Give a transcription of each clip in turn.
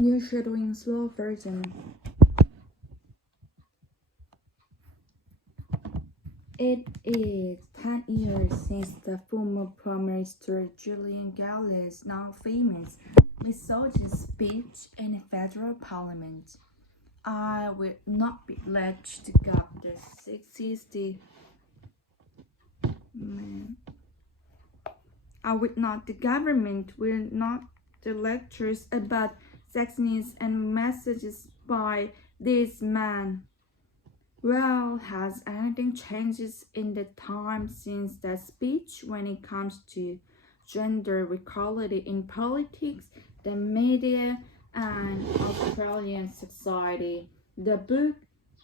영어쉐도잉 slow version. It is 10 years since the former Prime Minister Julian Galle's now famous misogynist speech in the federal parliament. I will not be let to go the 60. The government will not the lectures about sexiness and messages by this man. Well, has anything changed in the time since that speech when it comes to gender equality in politics, the media, and Australian society? The book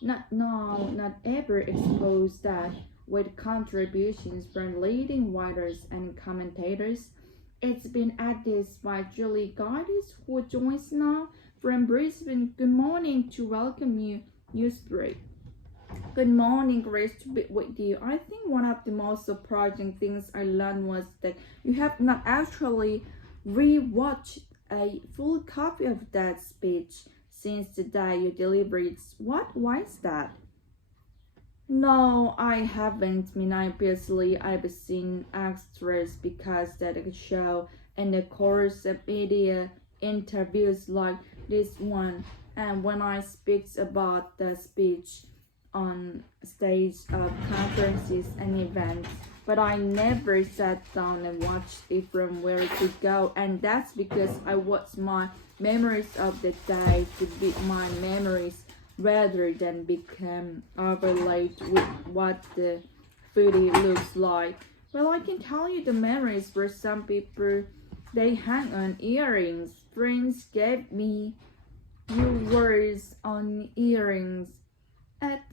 Not Now, Not Ever exposed that with contributions from leading writers and commentators. It's been edited by Julie Gardis, who joins now from Brisbane. Good morning to welcome you, Newsbreak. Good morning, Grace, to be with you. I think one of the most surprising things I learned was that you have not actually rewatched a full copy of that speech since the day you delivered it. Why is that? No, I haven't. Obviously, I've seen extras because that show in the course of media interviews like this one, and when I speak about the speech on stage of conferences and events, but I never sat down and watched it from where to go, and that's because I want my memories of the day to be my memories rather than become overlaid with what the footage looks like. Well, I can tell you the memories for some people, they hang on earrings. Friends gave me new words on earrings. At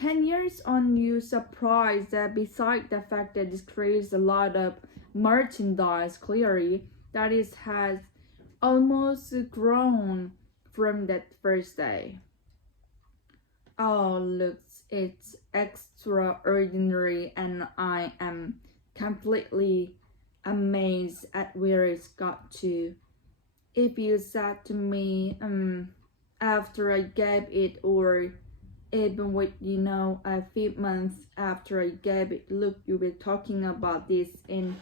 10 years on, you surprised that beside the fact that this creates a lot of merchandise, clearly, that it has almost grown from that first day. Oh, looks, it's extraordinary, and I am completely amazed at where it's got to. If you said to me, after I gave it, or even with, a few months after I gave it, look, you were talking about this in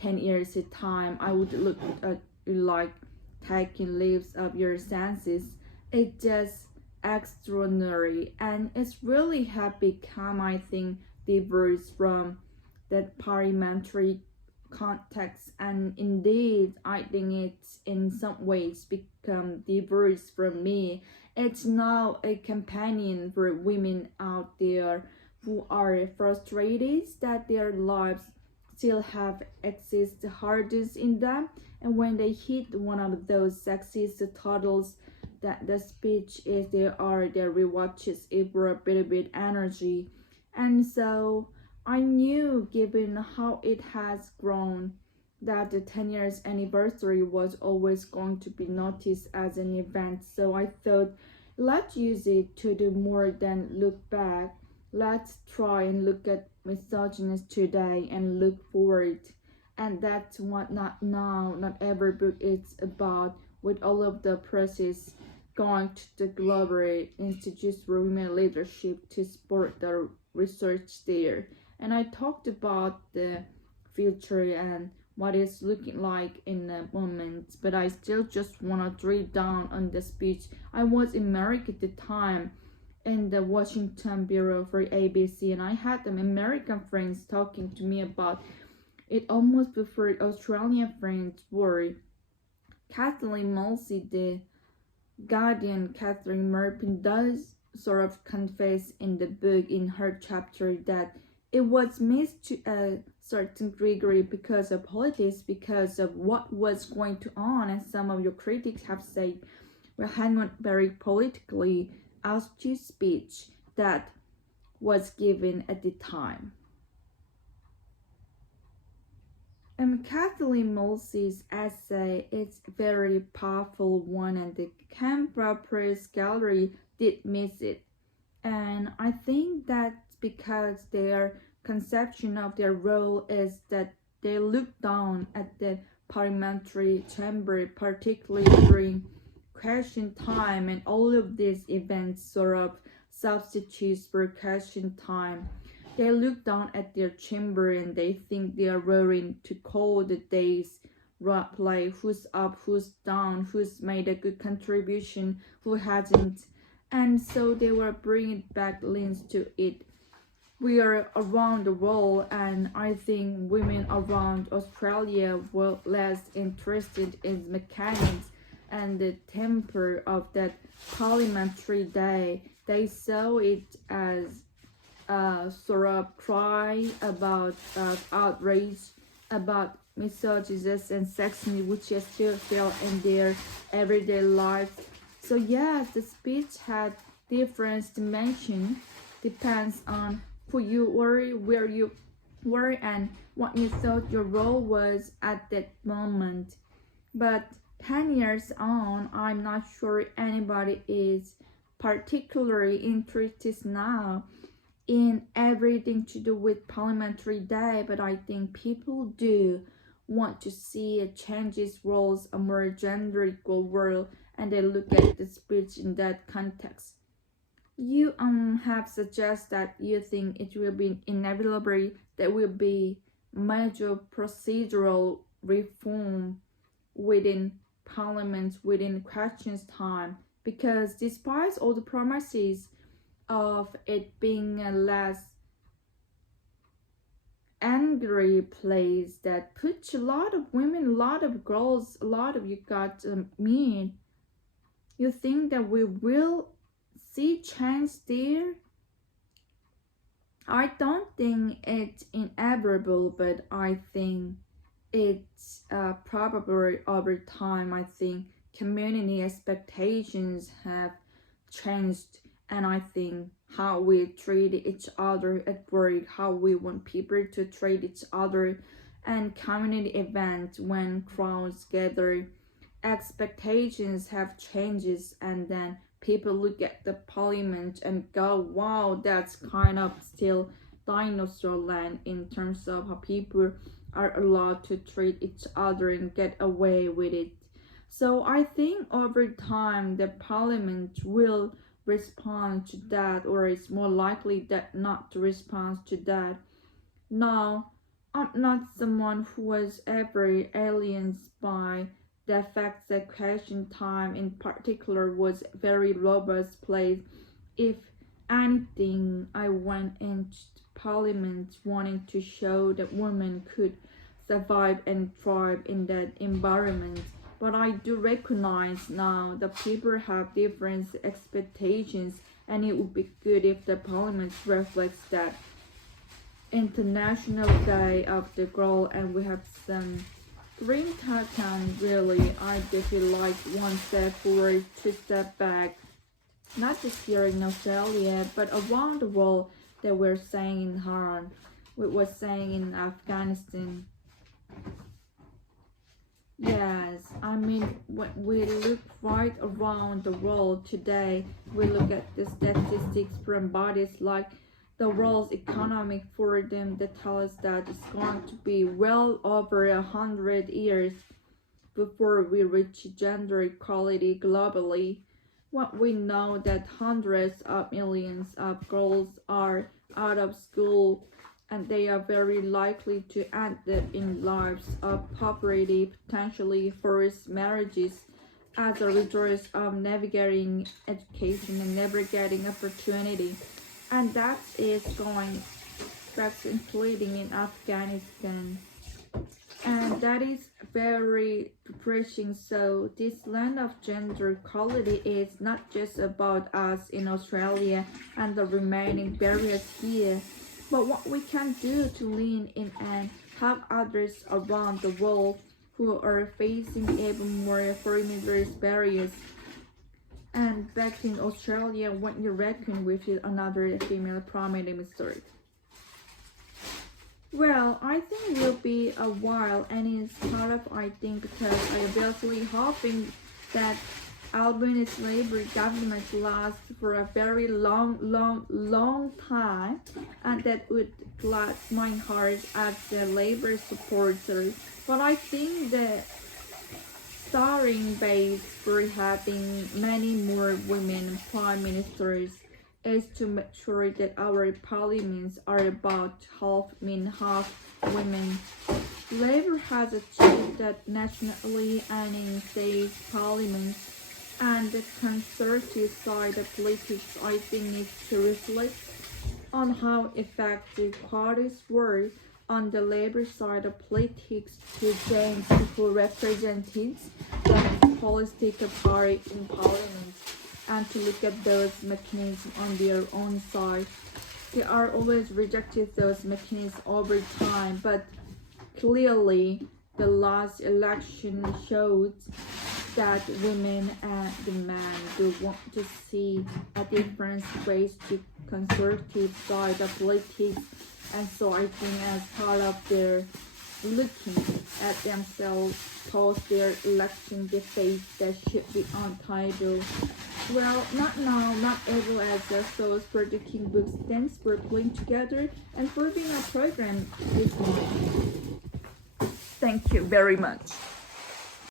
10 years time, I would look at you like taking leaves of your senses. It's just extraordinary, and it's really have become, I think, diverse from that parliamentary context, and indeed I think it's in some ways become diverse from me. It's now a companion for women out there who are frustrated that their lives still have exist hardest in them, and when they hit one of those sexist titles that the speech is their rewatches it for a bit energy. And so I knew, given how it has grown, that the 10 years anniversary was always going to be noticed as an event. So I thought, let's use it to do more than look back. Let's try and look at misogyny today and look forward. And that's what Not Now, Not Ever book is about, with all of the process going to the Global Institute for Women Leadership to support the research there. And I talked about the future and what it's looking like in the moment, but I still just want to drill down on the speech. I was in America at the time in the Washington Bureau for ABC, and I had some American friends talking to me about it almost before Australian friends were. Kathleen Mulsey, the Guardian Catherine Merpin, does sort of confess in the book in her chapter that it was missed to a certain degree because of politics, because of what was going to on, and some of your critics have said, well, hang on, very politically astute speech that was given at the time. And Kathleen Mulsey's essay is a very powerful one, and the Canberra Press Gallery did miss it. And I think that's because their conception of their role is that they look down at the parliamentary chamber, particularly during question time, and all of these events sort of substitutes for question time. They look down at their chamber and they think they are roaring to call the day's play, who's up, who's down, who's made a good contribution, who hasn't. And so they will bring it back links to it. We are around the world, and I think women around Australia were less interested in mechanics and the temper of that parliamentary day. They saw it as a sort of cry about outrage, about misogyny and sexism, which is still felt in their everyday lives. So yes, the speech had different dimensions, depends on who you were, where you were, and what you thought your role was at that moment. But 10 years on, I'm not sure anybody is particularly interested now in everything to do with Parliamentary Day, but I think people do want to see a changes roles, a more gender equal world, and they look at the speech in that context. You have suggested that you think it will be inevitable there will be major procedural reform within Parliament within questions time, because despite all the promises of it being a less angry place that puts a lot of women, a lot of girls, a lot of you got men, you think that we will see change there? I don't think it's inevitable, but I think it's probably over time. I think community expectations have changed, and I think how we treat each other at work, how we want people to treat each other, and community events when crowds gather, expectations have changes, and then people look at the parliament and go, wow, that's kind of still dinosaur land in terms of how people are allowed to treat each other and get away with it. So I think over time the parliament will respond to that, or it's more likely that not to respond to that. Now, I'm not someone who was ever alienated by the fact that question time in particular was very robust place. If anything, I went into parliament wanting to show that women could survive and thrive in that environment. But I do recognize now that people have different expectations, and it would be good if the parliament reflects that. International Day of the Girl, and we have some green tartan. Really, I do feel like one step forward, two step back, not just here in Australia, but around the world that we're saying in Haran, we were saying in Afghanistan. Yes, I mean, when we look right around the world today, we look at the statistics from bodies like the World Economic Forum that tell us that it's going to be well over 100 years before we reach gender equality globally. What we know that hundreds of millions of girls are out of school, and they are very likely to end up in lives of poverty, potentially forced marriages, as a result of navigating education and never getting opportunity. And that is going, that's including in Afghanistan. And that is very depressing. So this land of gender equality is not just about us in Australia and the remaining barriers here, but what we can do to lean in and help others around the world who are facing even more formidable barriers. And back in Australia, when you reckon with another female prime minister. Well, I think it will be a while, and it's part of, I think, because I am basically hoping that Albanese Labour government lasts for a very long time, and that would gladden my heart as a Labour supporter. But I think that starting base for having many more women prime ministers is to make sure that our parliaments are about half men, half women. Labour has achieved that nationally and in state parliaments, and the Conservative side of politics, I think, needs to reflect on how effective parties were on the Labour side of politics to gain people represented the political party in parliament, and to look at those mechanisms on their own side. They are always rejected those mechanisms over time, but clearly the last election showed that women and the men do want to see a different face to conservative side of politics, and so I think as part of their looking at themselves post their election debate that should be untitled. Well, not now, not ever as those predicting books. Thanks for playing together and for being a program this month. Thank you very much.